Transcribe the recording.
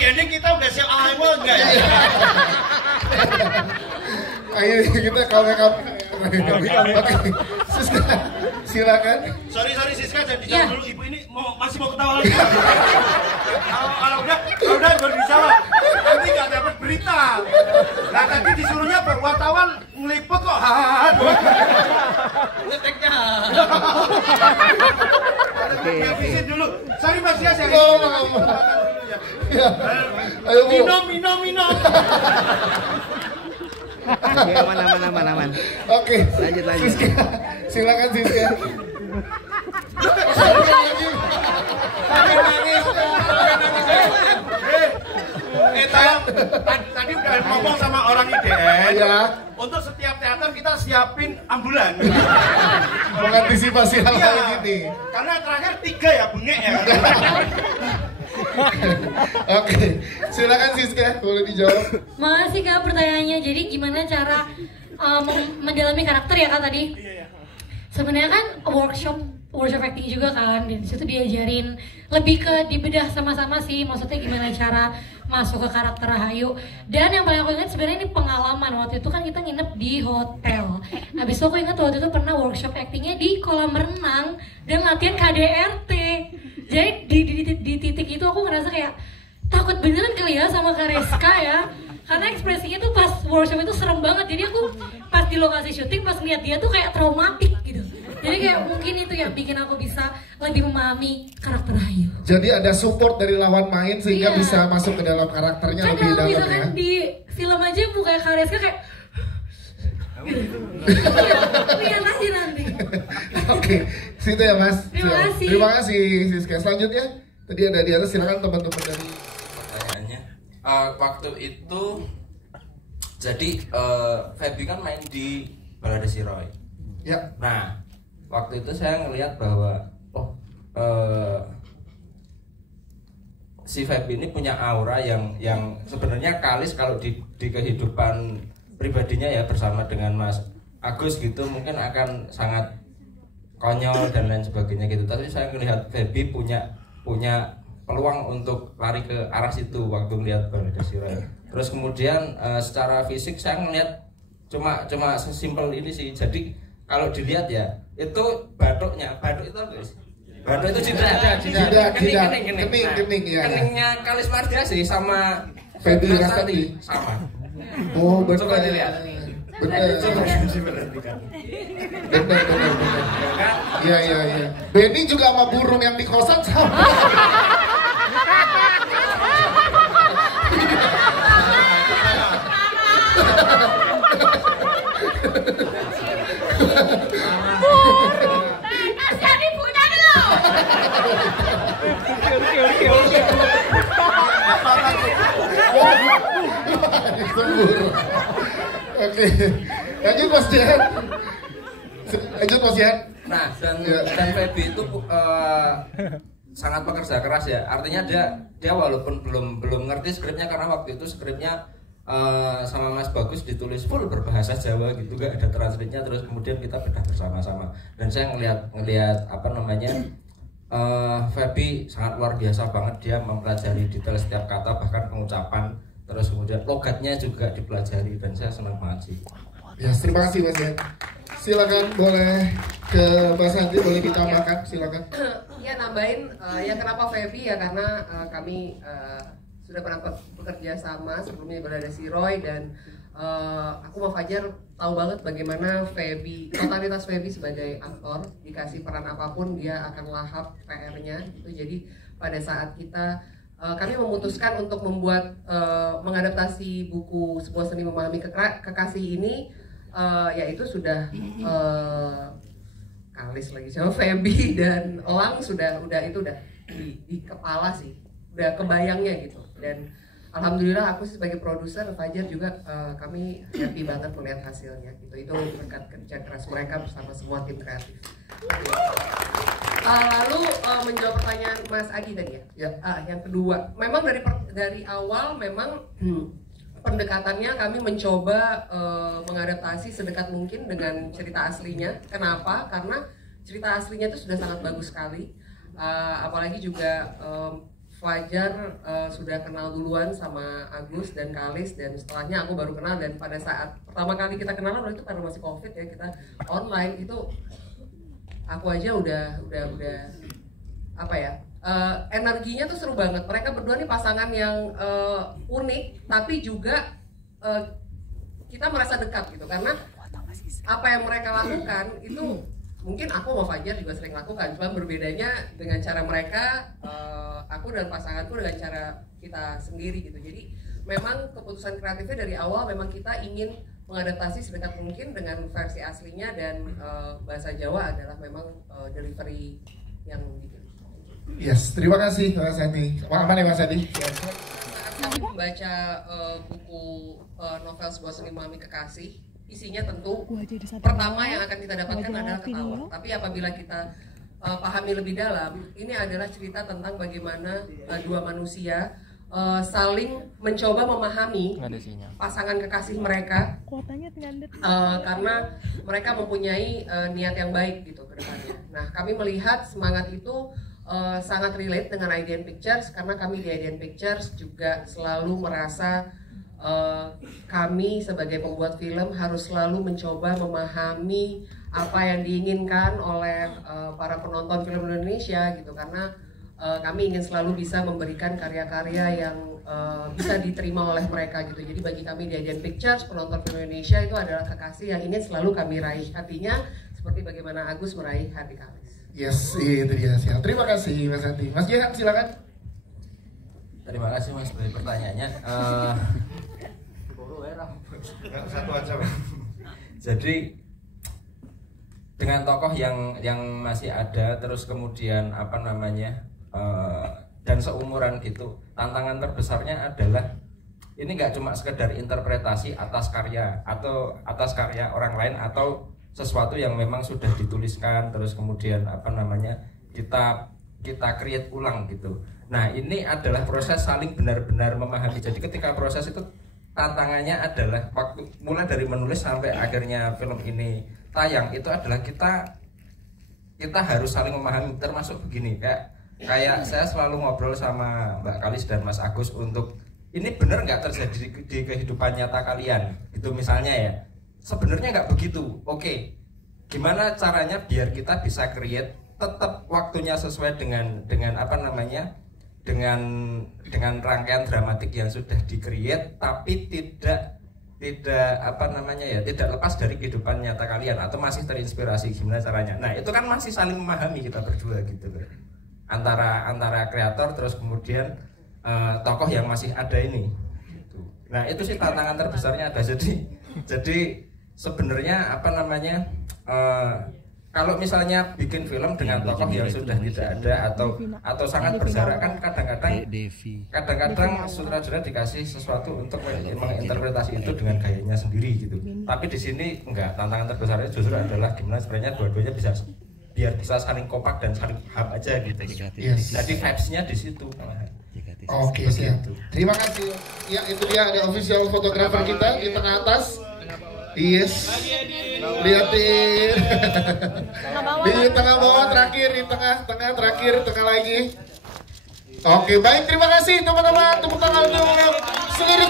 gini kita udah siap awal enggak ya? Ayo kita kawin. Oke, Siska, silakan. Sorry Siska, jadi jawab dulu. Ibu ini masih mau ketawa lagi. Kalau udah baru dijawab. Nanti nggak dapat berita. Nah tadi disuruhnya wartawan ngeliput kok. Ngeteknya. Habisin dulu. Sorry Mas ya, saya. Ayo Bu. Minum. Oke, aman. Oke. Lanjut. Siska, silakan Siska. Tadi udah ngomong sama orang IDN. Ya. Untuk setiap teater kita siapin ambulan. Mengantisipasi hal-hal gini. Karena terakhir 3 ya bengek ya. Oke, silakan Siska, boleh dijawab. Makasih Kak pertanyaannya. Jadi gimana cara mendalami karakter ya Kak tadi? Sebenarnya kan workshop acting juga kan, dan disitu diajarin lebih ke dibedah sama-sama sih, maksudnya gimana cara masuk ke karakter Rahayu. Dan yang paling aku ingat sebenarnya ini pengalaman, waktu itu kan kita nginep di hotel. Habis itu aku ingat waktu itu pernah workshop actingnya di kolam renang dan latihan KDRT. Jadi di titik itu aku ngerasa kayak takut beneran kali ya sama Kareska ya, karena ekspresinya tuh pas workshop itu serem banget. Jadi aku pas di lokasi syuting pas lihat dia tuh kayak traumatik gitu. Jadi kayak mungkin itu yang bikin aku bisa lebih memahami karakter Rahayu. Jadi ada support dari lawan main sehingga bisa masuk ke dalam karakternya kan lebih kalau dalam misalkan ya. di film aja buka Kareska kayak lihat aja nanti. Oke, situ ya Mas. Terima kasih. Terima kasih Siska. Selanjutnya tadi ada di atas, silakan teman-teman dari pertanyaannya. Waktu itu jadi Feby kan main di Balada Si Roy. Ya. Nah, waktu itu saya ngelihat bahwa si Feby ini punya aura yang sebenarnya Kalis kalau di kehidupan pribadinya ya bersama dengan Mas Agus gitu mungkin akan sangat konyol dan lain sebagainya gitu. Tapi saya melihat Feby punya peluang untuk lari ke arah situ waktu melihat Balada Si Roy. Terus kemudian secara fisik saya ngelihat cuma sesimpel ini sih. Jadi kalau dilihat ya itu batuk itu apa guys? Batuk itu kening ya. Keningnya Kalis Mardiasih sama Feby Rastati sama. Oh benar. Coba dilihat. Benar. Iya. Benny juga sama burung yang di kosan sama. Kasihan ibunya dulu. Oke, lanjut Mas Jihan. Nah, dan Feby itu sangat pekerja keras ya. Artinya dia walaupun belum ngerti skripnya karena waktu itu skripnya sama Mas Bagus ditulis full berbahasa Jawa gitu, gak ada translate-nya, terus kemudian kita bedah bersama-sama. Dan saya ngelihat Feby sangat luar biasa banget, dia mempelajari detail setiap kata bahkan pengucapan, terus kemudian logatnya juga dipelajari dan saya senang banget sih. Ya, terima kasih Mas Jihan. Silakan boleh ke Mbak Santi, boleh ditambahkan, silakan. Ya nambahin ya kenapa Feby ya karena kami sudah pernah bekerja sama sebelumnya di Balada Si Roy dan aku sama Fajar tahu banget bagaimana Feby, totalitas Feby sebagai aktor, dikasih peran apapun dia akan lahap PR-nya gitu. Jadi pada saat kita kami memutuskan untuk membuat mengadaptasi buku Sebuah Seni Memahami Kekasih ini, yaitu sudah Kalis lagi sama Feby dan Elang udah di kepala sih, udah kebayangnya gitu. Dan alhamdulillah aku sebagai produser, Fajar juga kami happy banget melihat hasilnya gitu. Itu berkat kerja keras mereka bersama semua tim kreatif. Lalu menjawab pertanyaan Mas Adi tadi ya. Yang kedua, memang dari awal memang pendekatannya kami mencoba mengadaptasi sedekat mungkin dengan cerita aslinya. Kenapa? Karena cerita aslinya itu sudah sangat bagus sekali. Apalagi juga Fajar sudah kenal duluan sama Agus dan Kalis, dan setelahnya aku baru kenal. Dan pada saat pertama kali kita kenalan waktu itu karena masih COVID ya, kita online, itu aku aja udah apa ya, energinya tuh seru banget. Mereka berdua nih pasangan yang unik, tapi juga kita merasa dekat gitu, karena apa yang mereka lakukan itu mungkin aku sama Fajar juga sering lakukan, cuma berbedanya dengan cara mereka, aku dan pasanganku dengan cara kita sendiri gitu. Jadi memang keputusan kreatifnya dari awal memang kita ingin mengadaptasi sedekat mungkin dengan versi aslinya, dan bahasa Jawa adalah memang delivery yang dipilih. Yes, terima kasih Mas Andi. Apa nih Mas Andi? Saat kami membaca buku novel Sebuah Seni Memahami Kekasih, isinya tentu pertama yang akan kita dapatkan adalah ketawa. Tapi apabila kita pahami lebih dalam, ini adalah cerita tentang bagaimana dua manusia saling mencoba memahami pasangan kekasih mereka, karena mereka mempunyai niat yang baik gitu ke depannya. Nah, kami melihat semangat itu sangat relate dengan Idean Pictures, karena kami di Idean Pictures juga selalu merasa kami sebagai pembuat film harus selalu mencoba memahami apa yang diinginkan oleh para penonton film Indonesia gitu, karena kami ingin selalu bisa memberikan karya-karya yang bisa diterima oleh mereka gitu. Jadi bagi kami di Idean Pictures, penonton film Indonesia itu adalah kekasih yang ingin selalu kami raih hatinya, seperti bagaimana Agus meraih hati Kalis. Yes, itu dia. Terima kasih Mas Andi. Mas Jihan, silakan. Terima kasih Mas dari pertanyaannya. Satu aja, Mas. Jadi dengan tokoh yang masih ada, terus kemudian apa namanya, dan seumuran gitu, tantangan terbesarnya adalah ini nggak cuma sekedar interpretasi atas karya atau atas karya orang lain atau sesuatu yang memang sudah dituliskan, terus kemudian apa namanya kita create ulang gitu. Nah, ini adalah proses saling benar-benar memahami. Jadi ketika proses itu, tantangannya adalah waktu mulai dari menulis sampai akhirnya film ini tayang, itu adalah kita harus saling memahami. Termasuk begini, kayak saya selalu ngobrol sama Mbak Kalis dan Mas Agus untuk ini benar nggak terjadi di kehidupan nyata kalian gitu misalnya ya. Sebenarnya nggak begitu. Oke, gimana caranya biar kita bisa create tetap waktunya sesuai dengan apa namanya, dengan rangkaian dramatik yang sudah di-create, tapi tidak apa namanya ya, tidak lepas dari kehidupan nyata kalian atau masih terinspirasi. Gimana caranya? Nah, itu kan masih saling memahami kita berdua gitu loh, antara kreator terus kemudian tokoh yang masih ada ini gitu. Nah, itu sih tantangan terbesarnya ada. Jadi sebenarnya apa namanya, kalau misalnya bikin film dengan tokoh yang sudah tidak ada atau sangat berjarak, kan kadang-kadang sutradara dikasih sesuatu untuk menginterpretasi itu dengan gayanya sendiri gitu. Tapi di sini enggak, tantangan terbesarnya justru adalah gimana sebenarnya dua-duanya biar bisa saling kompak dan saling paham aja gitu. Yes. Jadi vibes-nya di situ. Oke, siap. Terima kasih. Ya, itu dia ada official fotografer kita di tengah atas. Yes. Lihatin. Di tengah bawah terakhir, di tengah terakhir, tengah lagi. Oke, baik, terima kasih teman-teman. Tepuk tangan untuk seluruh